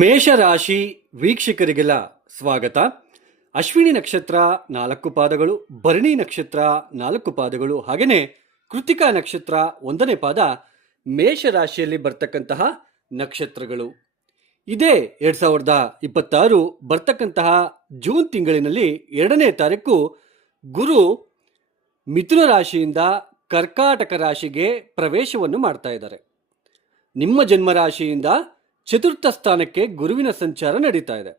ಮೇಷರಾಶಿ ವೀಕ್ಷಕರಿಗೆಲ್ಲ ಸ್ವಾಗತ. ಅಶ್ವಿನಿ ನಕ್ಷತ್ರ 4 ಪಾದಗಳು, ಭರಣಿ ನಕ್ಷತ್ರ 4 ಪಾದಗಳು, ಹಾಗೆಯೇ ಕೃತಿಕಾ ನಕ್ಷತ್ರ 1ನೇ ಪಾದ ಮೇಷರಾಶಿಯಲ್ಲಿ ಬರ್ತಕ್ಕಂತಹ ನಕ್ಷತ್ರಗಳು. ಇದೇ 2026 ಬರ್ತಕ್ಕಂತಹ ಜೂನ್ ತಿಂಗಳಿನಲ್ಲಿ 2ನೇ ತಾರೀಕು ಗುರು ಮಿಥುನ ರಾಶಿಯಿಂದ ಕರ್ಕಾಟಕ ರಾಶಿಗೆ ಪ್ರವೇಶವನ್ನು ಮಾಡ್ತಾ ಇದ್ದಾರೆ. ನಿಮ್ಮ ಜನ್ಮರಾಶಿಯಿಂದ ಚತುರ್ಥ ಸ್ಥಾನಕ್ಕೆ ಗುರುವಿನ ಸಂಚಾರ ನಡೀತಾ ಇದೆ.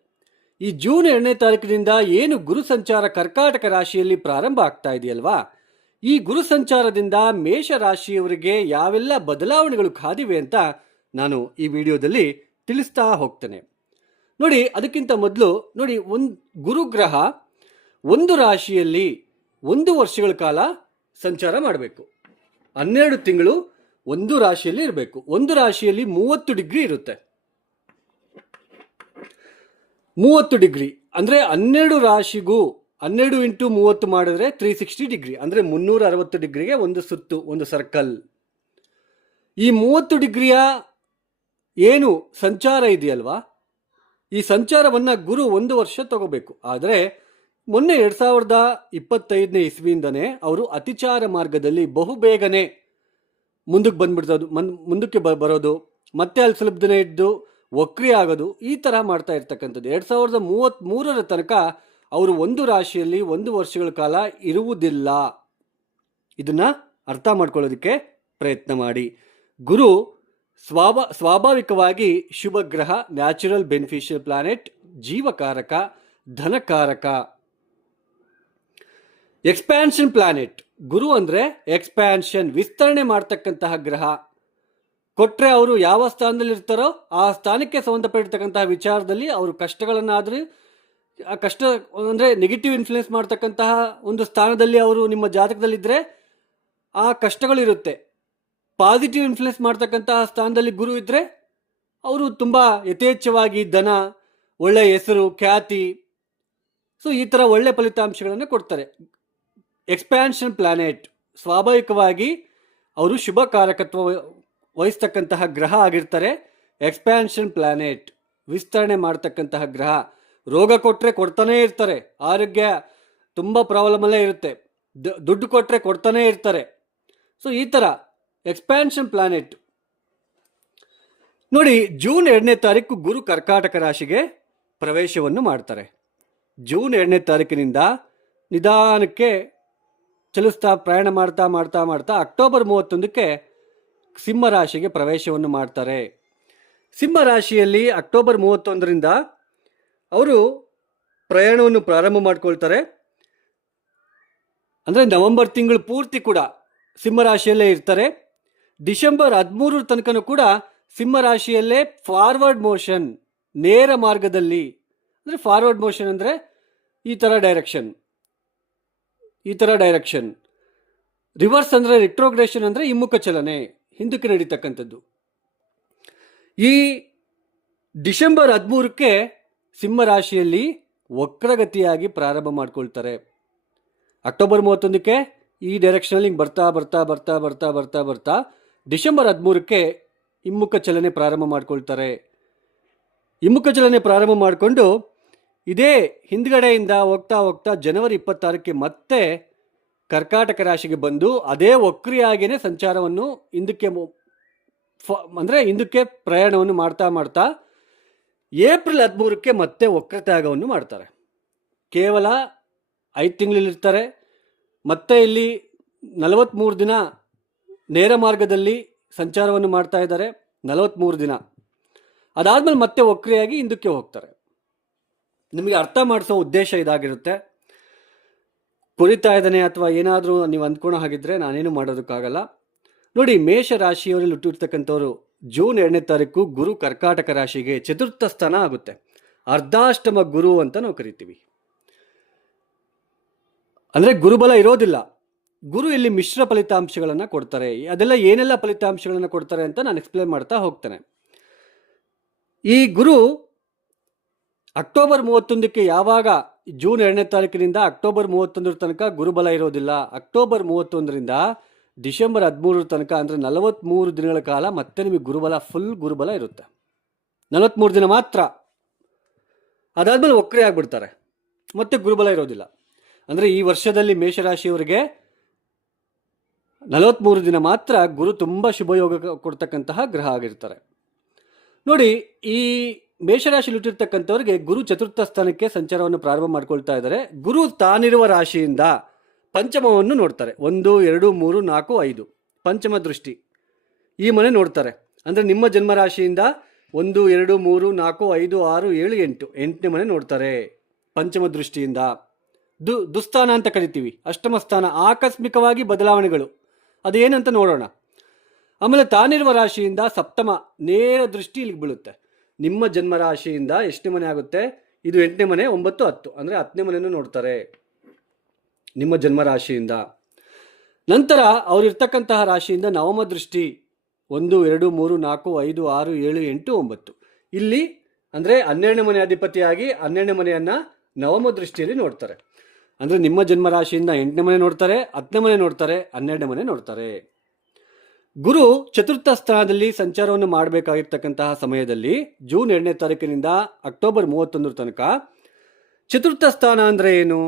ಈ ಜೂನ್ 2ನೇ ತಾರೀಕಿನಿಂದ ಏನು ಗುರು ಸಂಚಾರ ಕರ್ಕಾಟಕ ರಾಶಿಯಲ್ಲಿ ಪ್ರಾರಂಭ ಆಗ್ತಾ ಇದೆಯಲ್ವಾ, ಈ ಗುರು ಸಂಚಾರದಿಂದ ಮೇಷ ರಾಶಿಯವರಿಗೆ ಯಾವೆಲ್ಲ ಬದಲಾವಣೆಗಳು ಕಾದಿವೆ ಅಂತ ನಾನು ಈ ವಿಡಿಯೋದಲ್ಲಿ ತಿಳಿಸ್ತಾ ಹೋಗ್ತೇನೆ. ನೋಡಿ, ಅದಕ್ಕಿಂತ ಮೊದಲು ನೋಡಿ, ಗುರುಗ್ರಹ ಒಂದು ರಾಶಿಯಲ್ಲಿ 1 ವರ್ಷಗಳ ಕಾಲ ಸಂಚಾರ ಮಾಡಬೇಕು. 12 ತಿಂಗಳು ಒಂದು ರಾಶಿಯಲ್ಲಿ ಇರಬೇಕು. ಒಂದು ರಾಶಿಯಲ್ಲಿ 30 ಡಿಗ್ರಿ ಇರುತ್ತೆ. 30 ಡಿಗ್ರಿ ಅಂದರೆ 12 ರಾಶಿಗೂ 12 × 30 ಮಾಡಿದ್ರೆ 360 ಡಿಗ್ರಿ, ಅಂದರೆ 360 ಡಿಗ್ರಿಗೆ ಒಂದು ಸುತ್ತು, ಒಂದು ಸರ್ಕಲ್. ಈ 30 ಡಿಗ್ರಿಯ ಏನು ಸಂಚಾರ ಇದೆಯಲ್ವಾ, ಈ ಸಂಚಾರವನ್ನು ಗುರು 1 ವರ್ಷ ತಗೋಬೇಕು. ಆದರೆ ಮೊನ್ನೆ 2025ನೇ ಇಸ್ವಿಯಿಂದನೇ ಅವರು ಅತಿಚಾರ ಮಾರ್ಗದಲ್ಲಿ ಬಹುಬೇಗನೆ ಮುಂದಕ್ಕೆ ಬರೋದು, ಮತ್ತೆ ಅಲ್ಲಿ ಸ್ವಲ್ಪ ದಿನ ಇದ್ದು ವಕ್ರಿ ಆಗೋದು, ಈ ಥರ ಮಾಡ್ತಾ ಇರ್ತಕ್ಕಂಥದ್ದು. 2033ರ ತನಕ ಅವರು ಒಂದು ರಾಶಿಯಲ್ಲಿ 1 ವರ್ಷಗಳ ಕಾಲ ಇರುವುದಿಲ್ಲ. ಇದನ್ನ ಅರ್ಥ ಮಾಡ್ಕೊಳ್ಳೋದಕ್ಕೆ ಪ್ರಯತ್ನ ಮಾಡಿ. ಗುರು ಸ್ವಾಭಾವಿಕವಾಗಿ ಶುಭ ಗ್ರಹ, ನ್ಯಾಚುರಲ್ ಬೆನಿಫಿಷಿಯಲ್ ಪ್ಲಾನೆಟ್, ಜೀವಕಾರಕ, ಧನಕಾರಕ, ಎಕ್ಸ್ಪ್ಯಾನ್ಷನ್ ಪ್ಲಾನೆಟ್. ಗುರು ಅಂದರೆ ಎಕ್ಸ್ಪ್ಯಾನ್ಷನ್, ವಿಸ್ತರಣೆ ಮಾಡ್ತಕ್ಕಂತಹ ಗ್ರಹ. ಕೊಟ್ಟರೆ ಅವರು ಯಾವ ಸ್ಥಾನದಲ್ಲಿ ಇರ್ತಾರೋ ಆ ಸ್ಥಾನಕ್ಕೆ ಸಂಬಂಧಪಟ್ಟಿರ್ತಕ್ಕಂತಹ ವಿಚಾರದಲ್ಲಿ ಅವರು ಕಷ್ಟಗಳನ್ನಾದರೂ, ಆ ಕಷ್ಟ ಅಂದರೆ ನೆಗೆಟಿವ್ ಇನ್ಫ್ಲುಯೆನ್ಸ್ ಮಾಡ್ತಕ್ಕಂತಹ ಒಂದು ಸ್ಥಾನದಲ್ಲಿ ಅವರು ನಿಮ್ಮ ಜಾತಕದಲ್ಲಿದ್ದರೆ ಆ ಕಷ್ಟಗಳಿರುತ್ತೆ. ಪಾಸಿಟಿವ್ ಇನ್ಫ್ಲುಯೆನ್ಸ್ ಮಾಡ್ತಕ್ಕಂತಹ ಸ್ಥಾನದಲ್ಲಿ ಗುರು ಇದ್ದರೆ ಅವರು ತುಂಬ ಯಥೇಚ್ಛವಾಗಿ ಧನ, ಒಳ್ಳೆಯ ಹೆಸರು, ಖ್ಯಾತಿ, ಸೊ ಈ ಥರ ಒಳ್ಳೆಯ ಫಲಿತಾಂಶಗಳನ್ನು ಕೊಡ್ತಾರೆ. ಎಕ್ಸ್ಪ್ಯಾನ್ಷನ್ ಪ್ಲಾನೆಟ್ ಸ್ವಾಭಾವಿಕವಾಗಿ ಅವರು ಶುಭ ಕಾರಕತ್ವ ವಹಿಸ್ತಕ್ಕಂತಹ ಗ್ರಹ ಆಗಿರ್ತಾರೆ. ಎಕ್ಸ್ಪ್ಯಾನ್ಷನ್ ಪ್ಲಾನೆಟ್ ವಿಸ್ತರಣೆ ಮಾಡ್ತಕ್ಕಂತಹ ಗ್ರಹ. ರೋಗ ಕೊಟ್ಟರೆ ಕೊಡ್ತಾನೇ ಇರ್ತಾರೆ, ಆರೋಗ್ಯ ತುಂಬ ಪ್ರಾಬ್ಲಮಲ್ಲೇ ಇರುತ್ತೆ, ದುಡ್ಡು ಕೊಟ್ಟರೆ ಕೊಡ್ತಾನೇ ಇರ್ತಾರೆ. ಸೊ ಈ ಥರ ಎಕ್ಸ್ಪ್ಯಾನ್ಷನ್ ಪ್ಲಾನೆಟ್. ನೋಡಿ, ಜೂನ್ 2ನೇ ತಾರೀಕು ಗುರು ಕರ್ಕಾಟಕ ರಾಶಿಗೆ ಪ್ರವೇಶವನ್ನು ಮಾಡ್ತಾರೆ. ಜೂನ್ 2ನೇ ತಾರೀಕಿನಿಂದ ನಿಧಾನಕ್ಕೆ ಚಲಿಸ್ತಾ ಪ್ರಯಾಣ ಮಾಡ್ತಾ ಮಾಡ್ತಾ ಮಾಡ್ತಾ ಅಕ್ಟೋಬರ್ 31ಕ್ಕೆ ಸಿಂಹ ರಾಶಿಗೆ ಪ್ರವೇಶವನ್ನು ಮಾಡ್ತಾರೆ. ಸಿಂಹ ರಾಶಿಯಲ್ಲಿ ಅಕ್ಟೋಬರ್ 31ರಿಂದ ಅವರು ಪ್ರಯಾಣವನ್ನು ಪ್ರಾರಂಭ ಮಾಡ್ಕೊಳ್ತಾರೆ. ಅಂದರೆ ನವೆಂಬರ್ ತಿಂಗಳು ಪೂರ್ತಿ ಕೂಡ ಸಿಂಹ ರಾಶಿಯಲ್ಲೇ ಇರ್ತಾರೆ. ಡಿಸೆಂಬರ್ 13ರ ತನಕನೂ ಕೂಡ ಸಿಂಹ ರಾಶಿಯಲ್ಲೇ ಫಾರ್ವರ್ಡ್ ಮೋಷನ್, ನೇರ ಮಾರ್ಗದಲ್ಲಿ. ಅಂದರೆ ಫಾರ್ವರ್ಡ್ ಮೋಷನ್ ಅಂದರೆ ಈ ಥರ ಡೈರೆಕ್ಷನ್. ರಿವರ್ಸ್ ಅಂದರೆ ರಿಟ್ರೋಗ್ರೇಷನ್, ಅಂದರೆ ಹಿಮ್ಮುಖ ಚಲನೆ, ಹಿಂದಕ್ಕೆ ನಡೀತಕ್ಕಂಥದ್ದು. ಈ ಡಿಸೆಂಬರ್ 13ಕ್ಕೆ ಸಿಂಹ ರಾಶಿಯಲ್ಲಿ ವಕ್ರಗತಿಯಾಗಿ ಪ್ರಾರಂಭ ಮಾಡ್ಕೊಳ್ತಾರೆ. ಅಕ್ಟೋಬರ್ 31ಕ್ಕೆ ಈ ಡೈರೆಕ್ಷನಲ್ಲಿ ಬರ್ತಾ ಬರ್ತಾ ಬರ್ತಾ ಬರ್ತಾ ಬರ್ತಾ ಬರ್ತಾ ಡಿಸೆಂಬರ್ 13ಕ್ಕೆ ಹಿಮ್ಮುಖ ಚಲನೆ ಪ್ರಾರಂಭ ಮಾಡ್ಕೊಳ್ತಾರೆ. ಹಿಮ್ಮುಖ ಚಲನೆ ಪ್ರಾರಂಭ ಮಾಡಿಕೊಂಡು ಇದೇ ಹಿಂದ್ಗಡೆಯಿಂದ ಹೋಗ್ತಾ ಹೋಗ್ತಾ ಜನವರಿ 26ಕ್ಕೆ ಮತ್ತೆ ಕರ್ಕಾಟಕ ರಾಶಿಗೆ ಬಂದು ಅದೇ ವಕ್ರಿಯಾಗಿಯೇ ಸಂಚಾರವನ್ನು ಹಿಂದಕ್ಕೆ ಪ್ರಯಾಣವನ್ನು ಮಾಡ್ತಾ ಮಾಡ್ತಾ ಏಪ್ರಿಲ್ 13ಕ್ಕೆ ಮತ್ತೆ ವಕ್ರತ್ಯಾಗವನ್ನು ಮಾಡ್ತಾರೆ. ಕೇವಲ 5 ತಿಂಗಳಲ್ಲಿರ್ತಾರೆ. ಮತ್ತೆ ಇಲ್ಲಿ 43 ದಿನ ನೇರ ಮಾರ್ಗದಲ್ಲಿ ಸಂಚಾರವನ್ನು ಮಾಡ್ತಾ ಇದ್ದಾರೆ. 43 ದಿನ ಅದಾದಮೇಲೆ ಮತ್ತೆ ವಕ್ರಿಯಾಗಿ ಹಿಂದಕ್ಕೆ ಹೋಗ್ತಾರೆ. ನಿಮಗೆ ಅರ್ಥ ಮಾಡಿಸೋ ಉದ್ದೇಶ ಇದಾಗಿರುತ್ತೆ. ಕುರಿತಾ ಇದ್ದಾನೆ ಅಥವಾ ಏನಾದರೂ ನೀವು ಅಂದ್ಕೊಳ್ಳೋ ಹಾಗಿದ್ರೆ ನಾನೇನು ಮಾಡೋದಕ್ಕಾಗಲ್ಲ. ನೋಡಿ, ಮೇಷ ರಾಶಿಯವರಲ್ಲಿ ಹುಟ್ಟಿರ್ತಕ್ಕಂಥವ್ರು ಜೂನ್ 2ನೇ ತಾರೀಕು ಗುರು ಕರ್ಕಾಟಕ ರಾಶಿಗೆ ಚತುರ್ಥ ಸ್ಥಾನ ಆಗುತ್ತೆ. ಅರ್ಧಾಷ್ಟಮ ಗುರು ಅಂತ ನಾವು ಕರಿತೀವಿ. ಅಂದರೆ ಗುರುಬಲ ಇರೋದಿಲ್ಲ. ಗುರು ಇಲ್ಲಿ ಮಿಶ್ರ ಫಲಿತಾಂಶಗಳನ್ನು ಕೊಡ್ತಾರೆ. ಅದೆಲ್ಲ ಏನೆಲ್ಲ ಫಲಿತಾಂಶಗಳನ್ನು ಕೊಡ್ತಾರೆ ಅಂತ ನಾನು ಎಕ್ಸ್ಪ್ಲೇನ್ ಮಾಡ್ತಾ ಹೋಗ್ತೇನೆ. ಈ ಗುರು ಅಕ್ಟೋಬರ್ 31ಕ್ಕೆ ಯಾವಾಗ ಜೂನ್ 2ನೇ ತಾರೀಕಿನಿಂದ ಅಕ್ಟೋಬರ್ 31ರ ತನಕ ಗುರುಬಲ ಇರೋದಿಲ್ಲ. ಅಕ್ಟೋಬರ್ 31ರಿಂದ ಡಿಸೆಂಬರ್ 13ರ ತನಕ ಅಂದರೆ 43 ದಿನಗಳ ಕಾಲ ಮತ್ತೆ ನಿಮಗೆ ಗುರುಬಲ, ಫುಲ್ ಗುರುಬಲ ಇರುತ್ತೆ. 43 ದಿನ ಮಾತ್ರ. ಅದಾದಮೇಲೆ ವಕ್ರಿ ಆಗಿಬಿಡ್ತಾರೆ, ಮತ್ತೆ ಗುರುಬಲ ಇರೋದಿಲ್ಲ. ಅಂದರೆ ಈ ವರ್ಷದಲ್ಲಿ ಮೇಷರಾಶಿಯವರಿಗೆ 43 ದಿನ ಮಾತ್ರ ಗುರು ತುಂಬ ಶುಭಯೋಗ ಕೊಡ್ತಕ್ಕಂತಹ ಗ್ರಹ ಆಗಿರ್ತಾರೆ. ನೋಡಿ, ಈ ಮೇಷರಾಶಿಯಲ್ಲಿ ಹುಟ್ಟಿರ್ತಕ್ಕಂಥವ್ರಿಗೆ ಗುರು ಚತುರ್ಥ ಸ್ಥಾನಕ್ಕೆ ಸಂಚಾರವನ್ನು ಪ್ರಾರಂಭ ಮಾಡ್ಕೊಳ್ತಾ ಇದ್ದಾರೆ. ಗುರು ತಾನಿರುವ ರಾಶಿಯಿಂದ ಪಂಚಮವನ್ನು ನೋಡ್ತಾರೆ. 1, 2, 3, 4, 5 ಪಂಚಮ ದೃಷ್ಟಿ ಈ ಮನೆ ನೋಡ್ತಾರೆ. ಅಂದರೆ ನಿಮ್ಮ ಜನ್ಮರಾಶಿಯಿಂದ 1, 2, 3, 4, 5, 6, 7, 8 8ನೇ ಮನೆ ನೋಡ್ತಾರೆ ಪಂಚಮ ದೃಷ್ಟಿಯಿಂದ. ದುಸ್ಥಾನ ಅಂತ ಕರಿತೀವಿ, ಅಷ್ಟಮ ಸ್ಥಾನ, ಆಕಸ್ಮಿಕವಾಗಿ ಬದಲಾವಣೆಗಳು, ಅದೇನಂತ ನೋಡೋಣ. ಆಮೇಲೆ ತಾನಿರುವ ರಾಶಿಯಿಂದ ಸಪ್ತಮ ನೇರ ದೃಷ್ಟಿ ಇಲ್ಲಿಗೆ ಬೀಳುತ್ತೆ. ನಿಮ್ಮ ಜನ್ಮರಾಶಿಯಿಂದ ಎಷ್ಟನೇ ಮನೆ ಆಗುತ್ತೆ? ಇದು 8ನೇ ಮನೆ, 9, 10 ಅಂದರೆ 10ನೇ ಮನೆಯನ್ನು ನೋಡ್ತಾರೆ ನಿಮ್ಮ ಜನ್ಮರಾಶಿಯಿಂದ. ನಂತರ ಅವರಿರ್ತಕ್ಕಂತಹ ರಾಶಿಯಿಂದ ನವಮ ದೃಷ್ಟಿ 1, 2, 3, 4, 5, 6, 7, 8, 9 ಇಲ್ಲಿ ಅಂದರೆ 12ನೇ ಮನೆ ಅಧಿಪತಿಯಾಗಿ 12ನೇ ಮನೆಯನ್ನು ನವಮ ದೃಷ್ಟಿಯಲ್ಲಿ ನೋಡ್ತಾರೆ. ಅಂದರೆ ನಿಮ್ಮ ಜನ್ಮರಾಶಿಯಿಂದ 8ನೇ ಮನೆ ನೋಡ್ತಾರೆ, 10ನೇ ಮನೆ ನೋಡ್ತಾರೆ, 12ನೇ ಮನೆ ನೋಡ್ತಾರೆ. ಗುರು ಚತುರ್ಥ ಸ್ಥಾನದಲ್ಲಿ ಸಂಚಾರವನ್ನು ಮಾಡಬೇಕಾಗಿರ್ತಕ್ಕಂತಹ ಸಮಯದಲ್ಲಿ ಜೂನ್ 2ನೇ ತಾರೀಕಿನಿಂದ ಅಕ್ಟೋಬರ್ 31 ತನಕ ಚತುರ್ಥ ಸ್ಥಾನ ಅಂದರೆ ಏನು?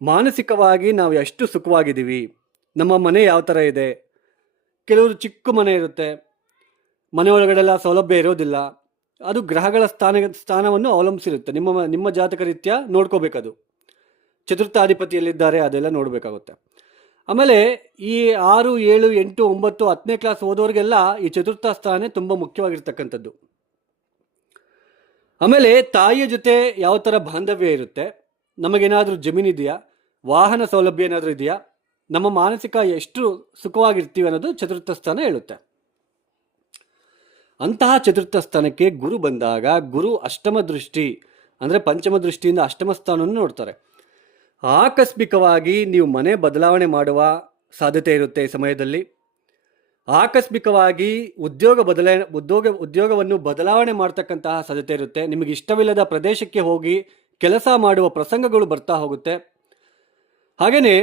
ಮಾನಸಿಕವಾಗಿ ನಾವು ಎಷ್ಟು ಸುಖವಾಗಿದ್ದೀವಿ, ನಮ್ಮ ಮನೆ ಯಾವ ಥರ ಇದೆ. ಕೆಲವರು ಚಿಕ್ಕ ಮನೆ ಇರುತ್ತೆ, ಮನೆ ಒಳಗಡೆಲ್ಲ ಸೌಲಭ್ಯ ಇರೋದಿಲ್ಲ. ಅದು ಗ್ರಹಗಳ ಸ್ಥಾನವನ್ನು ಅವಲಂಬಿಸಿರುತ್ತೆ. ನಿಮ್ಮ ಜಾತಕ ರೀತ್ಯ ನೋಡ್ಕೋಬೇಕದು. ಚತುರ್ಥಾಧಿಪತಿಯಲ್ಲಿದ್ದಾರೆ ಅದೆಲ್ಲ ನೋಡಬೇಕಾಗುತ್ತೆ. ಆಮೇಲೆ ಈ 6, 7, 8, 9, 10ನೇ ಕ್ಲಾಸ್ ಓದೋರಿಗೆಲ್ಲ ಈ ಚತುರ್ಥ ಸ್ಥಾನ ತುಂಬ ಮುಖ್ಯವಾಗಿರ್ತಕ್ಕಂಥದ್ದು. ಆಮೇಲೆ ತಾಯಿಯ ಜೊತೆ ಯಾವ ಥರ ಬಾಂಧವ್ಯ ಇರುತ್ತೆ, ನಮಗೇನಾದರೂ ಜಮೀನಿದೆಯಾ, ವಾಹನ ಸೌಲಭ್ಯ ಏನಾದರೂ ಇದೆಯಾ, ನಮ್ಮ ಮಾನಸಿಕ ಎಷ್ಟು ಸುಖವಾಗಿರ್ತೀವಿ ಅನ್ನೋದು ಚತುರ್ಥ ಸ್ಥಾನ ಹೇಳುತ್ತೆ. ಅಂತಹ ಚತುರ್ಥ ಸ್ಥಾನಕ್ಕೆ ಗುರು ಬಂದಾಗ ಗುರು ಅಷ್ಟಮ ದೃಷ್ಟಿ ಅಂದರೆ ಪಂಚಮ ದೃಷ್ಟಿಯಿಂದ ಅಷ್ಟಮ ಸ್ಥಾನವನ್ನು ನೋಡ್ತಾರೆ. ಆಕಸ್ಮಿಕವಾಗಿ ನೀವು ಮನೆ ಬದಲಾವಣೆ ಮಾಡುವ ಸಾಧ್ಯತೆ ಇರುತ್ತೆ ಈ ಸಮಯದಲ್ಲಿ. ಆಕಸ್ಮಿಕವಾಗಿ ಉದ್ಯೋಗವನ್ನು ಬದಲಾವಣೆ ಮಾಡ್ತಕ್ಕಂತಹ ಸಾಧ್ಯತೆ ಇರುತ್ತೆ. ನಿಮಗೆ ಇಷ್ಟವಿಲ್ಲದ ಪ್ರದೇಶಕ್ಕೆ ಹೋಗಿ ಕೆಲಸ ಮಾಡುವ ಪ್ರಸಂಗಗಳು ಬರ್ತಾ ಹೋಗುತ್ತೆ. ಹಾಗೆಯೇ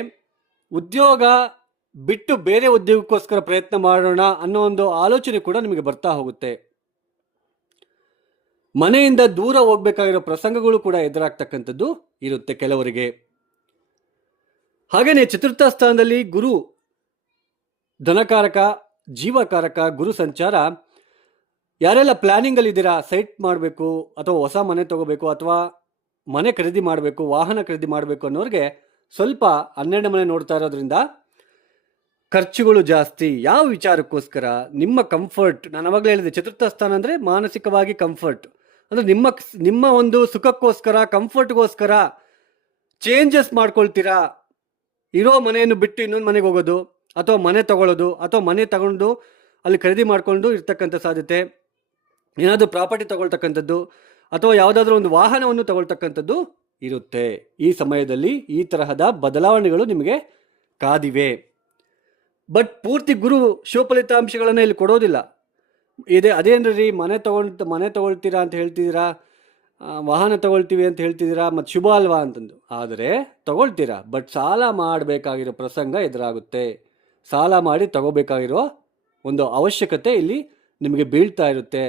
ಉದ್ಯೋಗ ಬಿಟ್ಟು ಬೇರೆ ಉದ್ಯೋಗಕ್ಕೋಸ್ಕರ ಪ್ರಯತ್ನ ಮಾಡೋಣ ಅನ್ನೋ ಒಂದು ಆಲೋಚನೆ ಕೂಡ ನಿಮಗೆ ಬರ್ತಾ ಹೋಗುತ್ತೆ. ಮನೆಯಿಂದ ದೂರ ಹೋಗ್ಬೇಕಾಗಿರೋ ಪ್ರಸಂಗಗಳು ಕೂಡ ಎದುರಾಗ್ತಕ್ಕಂಥದ್ದು ಇರುತ್ತೆ ಕೆಲವರಿಗೆ. ಹಾಗೆಯೇ ಚತುರ್ಥ ಸ್ಥಾನದಲ್ಲಿ ಗುರು ಧನಕಾರಕ, ಜೀವಕಾರಕ ಗುರು ಸಂಚಾರ. ಯಾರೆಲ್ಲ ಪ್ಲಾನಿಂಗಲ್ಲಿದ್ದೀರಾ, ಸೈಟ್ ಮಾಡಬೇಕು ಅಥವಾ ಹೊಸ ಮನೆ ತಗೋಬೇಕು ಅಥವಾ ಮನೆ ಖರೀದಿ ಮಾಡಬೇಕು, ವಾಹನ ಖರೀದಿ ಮಾಡಬೇಕು ಅನ್ನೋರಿಗೆ ಸ್ವಲ್ಪ 12ನೇ ಮನೆ ನೋಡ್ತಾ ಇರೋದ್ರಿಂದ ಖರ್ಚುಗಳು ಜಾಸ್ತಿ. ಯಾವ ವಿಚಾರಕ್ಕೋಸ್ಕರ? ನಿಮ್ಮ ಕಂಫರ್ಟ್. ನಾನು ಅವಾಗಲೇ ಹೇಳಿದೆ, ಚತುರ್ಥ ಸ್ಥಾನ ಅಂದರೆ ಮಾನಸಿಕವಾಗಿ ಕಂಫರ್ಟ್. ಅಂದರೆ ನಿಮ್ಮ ಒಂದು ಸುಖಕ್ಕೋಸ್ಕರ, ಕಂಫರ್ಟ್ಗೋಸ್ಕರ ಚೇಂಜಸ್ ಮಾಡ್ಕೊಳ್ತೀರಾ. ಇರೋ ಮನೆಯನ್ನು ಬಿಟ್ಟು ಇನ್ನೊಂದು ಮನೆಗೆ ಹೋಗೋದು, ಅಥವಾ ಮನೆ ತಗೊಳ್ಳೋದು, ಅಥವಾ ಮನೆ ತಗೊಂಡು ಅಲ್ಲಿ ಖರೀದಿ ಮಾಡಿಕೊಂಡು ಇರ್ತಕ್ಕಂಥ ಸಾಧ್ಯತೆ, ಏನಾದರೂ ಪ್ರಾಪರ್ಟಿ ತಗೊಳ್ತಕ್ಕಂಥದ್ದು, ಅಥವಾ ಯಾವುದಾದ್ರೂ ಒಂದು ವಾಹನವನ್ನು ತಗೊಳ್ತಕ್ಕಂಥದ್ದು ಇರುತ್ತೆ. ಈ ಸಮಯದಲ್ಲಿ ಈ ತರಹದ ಬದಲಾವಣೆಗಳು ನಿಮಗೆ ಕಾದಿವೆ. ಬಟ್ ಪೂರ್ತಿ ಗುರು ಶುಭಫಲಿತಾಂಶಗಳನ್ನು ಇಲ್ಲಿ ಕೊಡೋದಿಲ್ಲ. ಅದೇನ್ರಿ ಮನೆ ತಗೊಳ್ತೀರಾ ಅಂತ ಹೇಳ್ತಿದ್ದೀರಾ, ವಾಹನ ತಗೊಳ್ತೀವಿ ಅಂತ ಹೇಳ್ತಿದ್ದೀರಾ, ಮತ್ತು ಶುಭ ಅಲ್ವಾ ಅಂತಂದು. ಆದರೆ ತಗೊಳ್ತೀರಾ, ಬಟ್ ಸಾಲ ಮಾಡಬೇಕಾಗಿರೋ ಪ್ರಸಂಗ ಎದುರಾಗುತ್ತೆ. ಸಾಲ ಮಾಡಿ ತಗೋಬೇಕಾಗಿರೋ ಒಂದು ಅವಶ್ಯಕತೆ ಇಲ್ಲಿ ನಿಮಗೆ ಬೀಳ್ತಾ ಇರುತ್ತೆ.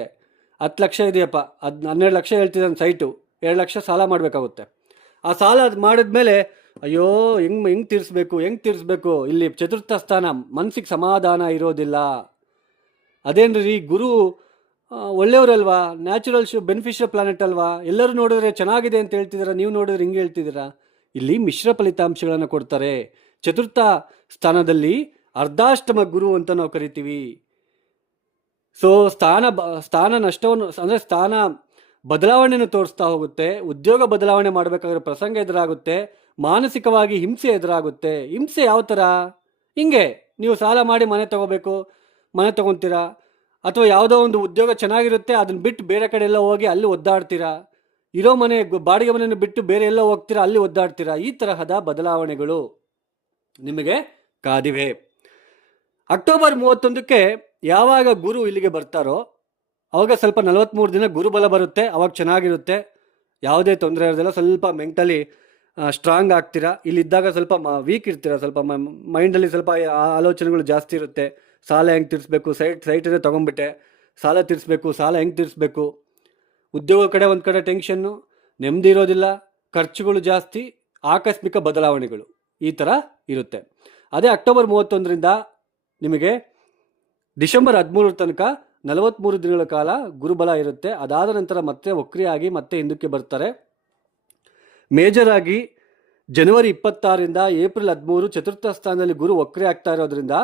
10 ಲಕ್ಷ ಇದೆಯಪ್ಪ, 12 ಲಕ್ಷ ಹೇಳ್ತಿದ್ದಾನೆ ಸೈಟು, 2 ಲಕ್ಷ ಸಾಲ ಮಾಡಬೇಕಾಗುತ್ತೆ. ಆ ಸಾಲ ಮಾಡಿದ್ಮೇಲೆ ಅಯ್ಯೋ ಹೆಂಗೆ ತೀರಿಸ್ಬೇಕು. ಇಲ್ಲಿ ಚತುರ್ಥ ಸ್ಥಾನ, ಮನಸ್ಸಿಗೆ ಸಮಾಧಾನ ಇರೋದಿಲ್ಲ. ಅದೇನ್ರಿ ಗುರು ಒಳ್ಳೆಯವರಲ್ವಾ, ನ್ಯಾಚುರಲ್ ಬೆನಿಫಿಷಿಯಲ್ ಪ್ಲಾನೆಟ್ ಅಲ್ವಾ, ಎಲ್ಲರೂ ನೋಡಿದ್ರೆ ಚೆನ್ನಾಗಿದೆ ಅಂತ ಹೇಳ್ತಿದ್ದೀರಾ, ನೀವು ನೋಡಿದ್ರೆ ಹಿಂಗೆ ಹೇಳ್ತಿದ್ದೀರಾ. ಇಲ್ಲಿ ಮಿಶ್ರ ಫಲಿತಾಂಶಗಳನ್ನು ಕೊಡ್ತಾರೆ. ಚತುರ್ಥ ಸ್ಥಾನದಲ್ಲಿ ಅರ್ಧಾಷ್ಟಮ ಗುರು ಅಂತ ನಾವು ಕರಿತೀವಿ. ಸೊ ಸ್ಥಾನ ನಷ್ಟವನ್ನು ಅಂದರೆ ಸ್ಥಾನ ಬದಲಾವಣೆಯನ್ನು ತೋರಿಸ್ತಾ ಹೋಗುತ್ತೆ. ಉದ್ಯೋಗ ಬದಲಾವಣೆ ಮಾಡಬೇಕಾಗಿರೋ ಪ್ರಸಂಗ ಎದುರಾಗುತ್ತೆ. ಮಾನಸಿಕವಾಗಿ ಹಿಂಸೆ ಎದುರಾಗುತ್ತೆ. ಹಿಂಸೆ ಯಾವ ಥರ? ಹಿಂಗೆ ನೀವು ಸಾಲ ಮಾಡಿ ಮನೆ ತಗೊತೀರಾ, ಅಥವಾ ಯಾವುದೋ ಒಂದು ಉದ್ಯೋಗ ಚೆನ್ನಾಗಿರುತ್ತೆ, ಅದನ್ನು ಬಿಟ್ಟು ಬೇರೆ ಕಡೆ ಎಲ್ಲ ಹೋಗಿ ಅಲ್ಲಿ ಒದ್ದಾಡ್ತೀರಾ. ಇರೋ ಬಾಡಿಗೆ ಮನೆಯನ್ನು ಬಿಟ್ಟು ಬೇರೆ ಎಲ್ಲ ಹೋಗ್ತೀರಾ, ಅಲ್ಲಿ ಒದ್ದಾಡ್ತೀರಾ. ಈ ತರಹದ ಬದಲಾವಣೆಗಳು ನಿಮಗೆ ಕಾದಿವೆ. ಅಕ್ಟೋಬರ್ 31ಕ್ಕೆ ಯಾವಾಗ ಗುರು ಇಲ್ಲಿಗೆ ಬರ್ತಾರೋ ಅವಾಗ ಸ್ವಲ್ಪ 43 ದಿನ ಗುರುಬಲ ಬರುತ್ತೆ. ಅವಾಗ ಚೆನ್ನಾಗಿರುತ್ತೆ, ಯಾವುದೇ ತೊಂದರೆ ಇರೋದಿಲ್ಲ. ಸ್ವಲ್ಪ ಮೆಂಟಲಿ ಸ್ಟ್ರಾಂಗ್ ಆಗ್ತೀರಾ. ಇಲ್ಲಿದ್ದಾಗ ಸ್ವಲ್ಪ ವೀಕ್ ಇರ್ತೀರಾ, ಸ್ವಲ್ಪ ಮೈಂಡಲ್ಲಿ ಸ್ವಲ್ಪ ಆಲೋಚನೆಗಳು ಜಾಸ್ತಿ ಇರುತ್ತೆ. ಸಾಲ ಹೆಂಗೆ ತೀರಿಸ್ಬೇಕು, ಸೈಟನ್ನೇ ತೊಗೊಂಡ್ಬಿಟ್ಟೆ, ಸಾಲ ತೀರಿಸ್ಬೇಕು, ಸಾಲ ಹೆಂಗೆ ತೀರಿಸ್ಬೇಕು, ಉದ್ಯೋಗ ಕಡೆ ಒಂದು ಕಡೆ ಟೆನ್ಷನ್ನು, ನೆಮ್ಮದಿ ಇರೋದಿಲ್ಲ, ಖರ್ಚುಗಳು ಜಾಸ್ತಿ, ಆಕಸ್ಮಿಕ ಬದಲಾವಣೆಗಳು ಈ ಥರ ಇರುತ್ತೆ. ಅದೇ ಅಕ್ಟೋಬರ್ 31ರಿಂದ ನಿಮಗೆ ಡಿಸೆಂಬರ್ 13 ತನಕ 43 ದಿನಗಳ ಕಾಲ ಗುರುಬಲ ಇರುತ್ತೆ. ಅದಾದ ನಂತರ ಮತ್ತೆ ವಕ್ರಿಯಾಗಿ ಮತ್ತೆ ಹಿಂದಕ್ಕೆ ಬರ್ತಾರೆ. ಮೇಜರ್ ಆಗಿ ಜನವರಿ 26ರಿಂದ ಏಪ್ರಿಲ್ 13 ಚತುರ್ಥ ಸ್ಥಾನದಲ್ಲಿ ಗುರು ವಕ್ರಿ ಆಗ್ತಾ ಇರೋದ್ರಿಂದ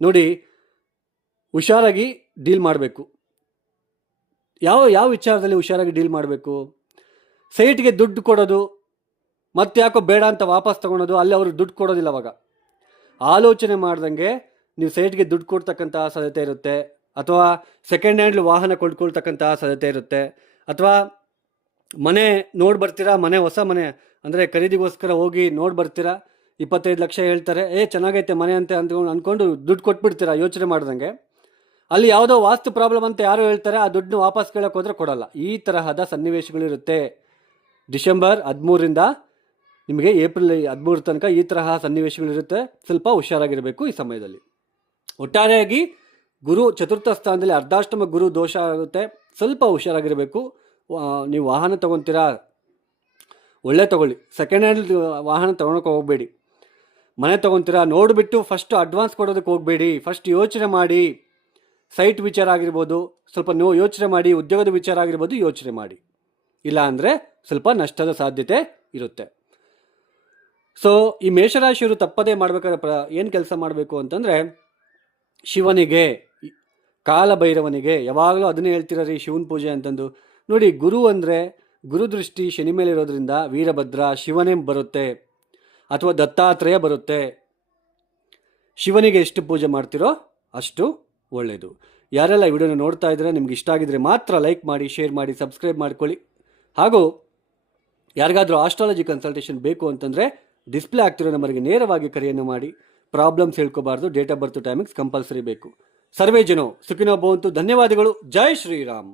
ನೋಡಿ, ಹುಷಾರಾಗಿ ಡೀಲ್ ಮಾಡಬೇಕು. ಯಾವ ವಿಚಾರದಲ್ಲಿ ಹುಷಾರಾಗಿ ಡೀಲ್ ಮಾಡಬೇಕು? ಸೈಟ್ಗೆ ದುಡ್ಡು ಕೊಡೋದು, ಮತ್ತೆ ಯಾಕೋ ಬೇಡ ಅಂತ ವಾಪಸ್ ತಗೊಳೋದು, ಅಲ್ಲಿ ಅವರು ದುಡ್ಡು ಕೊಡೋದಿಲ್ಲ. ಅವಾಗ ಆಲೋಚನೆ ಮಾಡ್ದಂಗೆ ನೀವು ಸೈಟ್ಗೆ ದುಡ್ಡು ಕೊಡ್ತಕ್ಕಂತಹ ಸಾಧ್ಯತೆ ಇರುತ್ತೆ, ಅಥವಾ ಸೆಕೆಂಡ್ ಹ್ಯಾಂಡ್ ವಾಹನ ಕೊಂಡ್ಕೊಳ್ತಕ್ಕಂತಹ ಸಾಧ್ಯತೆ ಇರುತ್ತೆ, ಅಥವಾ ಮನೆ ನೋಡಿ ಬರ್ತೀರಾ, ಹೊಸ ಮನೆ ಅಂದರೆ ಖರೀದಿಗೋಸ್ಕರ ಹೋಗಿ ನೋಡಿ ಬರ್ತೀರಾ, 25 ಲಕ್ಷ ಹೇಳ್ತಾರೆ, ಚೆನ್ನಾಗೈತೆ ಮನೆ ಅಂತ ಅಂದ್ಕೊಂಡು ದುಡ್ಡು ಕೊಟ್ಬಿಡ್ತೀರಾ ಯೋಚನೆ ಮಾಡ್ದಂಗೆ. ಅಲ್ಲಿ ಯಾವುದೋ ವಾಸ್ತು ಪ್ರಾಬ್ಲಮ್ ಅಂತ ಯಾರು ಹೇಳ್ತಾರೆ, ಆ ದುಡ್ಡನ್ನ ವಾಪಸ್ ಕೇಳಕ್ಕೆ ಹೋದ್ರೆ ಕೊಡಲ್ಲ. ಈ ತರಹದ ಸನ್ನಿವೇಶಗಳಿರುತ್ತೆ. ಡಿಸೆಂಬರ್ 13ರಿಂದ ನಿಮಗೆ ಏಪ್ರಿಲ್ 13 ತನಕ ಈ ತರಹ ಸನ್ನಿವೇಶಗಳಿರುತ್ತೆ. ಸ್ವಲ್ಪ ಹುಷಾರಾಗಿರಬೇಕು ಈ ಸಮಯದಲ್ಲಿ. ಒಟ್ಟಾರೆಯಾಗಿ ಗುರು ಚತುರ್ಥ ಸ್ಥಾನದಲ್ಲಿ ಅರ್ಧಾಷ್ಟಮ ಗುರು ದೋಷ ಆಗುತ್ತೆ, ಸ್ವಲ್ಪ ಹುಷಾರಾಗಿರಬೇಕು. ನೀವು ವಾಹನ ತೊಗೊತೀರಾ, ಒಳ್ಳೆ ತೊಗೊಳ್ಳಿ, ಸೆಕೆಂಡ್ ಹ್ಯಾಂಡ್ ವಾಹನ ತೊಗೊಳಕ್ಕೆ ಹೋಗಬೇಡಿ. ಮನೆ ತೊಗೊತೀರಾ, ನೋಡಿಬಿಟ್ಟು ಫಸ್ಟ್ ಅಡ್ವಾನ್ಸ್ ಕೊಡೋದಕ್ಕೆ ಹೋಗಬೇಡಿ. ಫಸ್ಟ್ ಯೋಚನೆ ಮಾಡಿ, ಸೈಟ್ ವಿಚಾರ ಆಗಿರ್ಬೋದು ಸ್ವಲ್ಪ ಯೋಚನೆ ಮಾಡಿ, ಉದ್ಯೋಗದ ವಿಚಾರ ಆಗಿರ್ಬೋದು ಯೋಚನೆ ಮಾಡಿ, ಇಲ್ಲ ಅಂದರೆ ಸ್ವಲ್ಪ ನಷ್ಟದ ಸಾಧ್ಯತೆ ಇರುತ್ತೆ. ಸೊ ಈ ಮೇಷರಾಶಿಯವರು ತಪ್ಪದೇ ಮಾಡ್ಬೇಕಾದ್ರೆ ಏನು ಕೆಲಸ ಮಾಡಬೇಕು ಅಂತಂದರೆ, ಶಿವನಿಗೆ, ಕಾಲಭೈರವನಿಗೆ ಯಾವಾಗಲೂ ಅದನ್ನೇ ಹೇಳ್ತಿರ ಶಿವನ ಪೂಜೆ ಅಂತಂದು. ನೋಡಿ, ಗುರು ಅಂದರೆ ಗುರುದೃಷ್ಟಿ ಶನಿ ಮೇಲೆ ಇರೋದ್ರಿಂದ ವೀರಭದ್ರ, ಶಿವನೇ ಬರುತ್ತೆ, ಅಥವಾ ದತ್ತಾತ್ರೇಯ ಬರುತ್ತೆ. ಶಿವನಿಗೆ ಎಷ್ಟು ಪೂಜೆ ಮಾಡ್ತಿರೋ ಅಷ್ಟು ಒಳ್ಳೆಯದು. ಯಾರೆಲ್ಲ ಈ ವಿಡಿಯೋನ ನೋಡ್ತಾ ಇದ್ರೆ ನಿಮ್ಗೆ ಇಷ್ಟ ಆಗಿದ್ರೆ ಮಾತ್ರ ಲೈಕ್ ಮಾಡಿ, ಶೇರ್ ಮಾಡಿ, ಸಬ್ಸ್ಕ್ರೈಬ್ ಮಾಡ್ಕೊಳ್ಳಿ. ಹಾಗೂ ಯಾರಿಗಾದರೂ ಆಸ್ಟ್ರಾಲಜಿ ಕನ್ಸಲ್ಟೇಷನ್ ಬೇಕು ಅಂತಂದರೆ ಡಿಸ್ಪ್ಲೇ ಆಗ್ತಿರೋ ನಂಬರ್ಗೆ ನೇರವಾಗಿ ಕರೆಯನ್ನು ಮಾಡಿ. ಪ್ರಾಬ್ಲಮ್ಸ್ ಹೇಳ್ಕೋಬಾರ್ದು, date of birth timings compulsory ಬೇಕು. ಸರ್ವೇ ಜನೋ ಸುಖಿನೋ ಭವಂತು. ಧನ್ಯವಾದಗಳು. ಜೈ ಶ್ರೀರಾಮ್.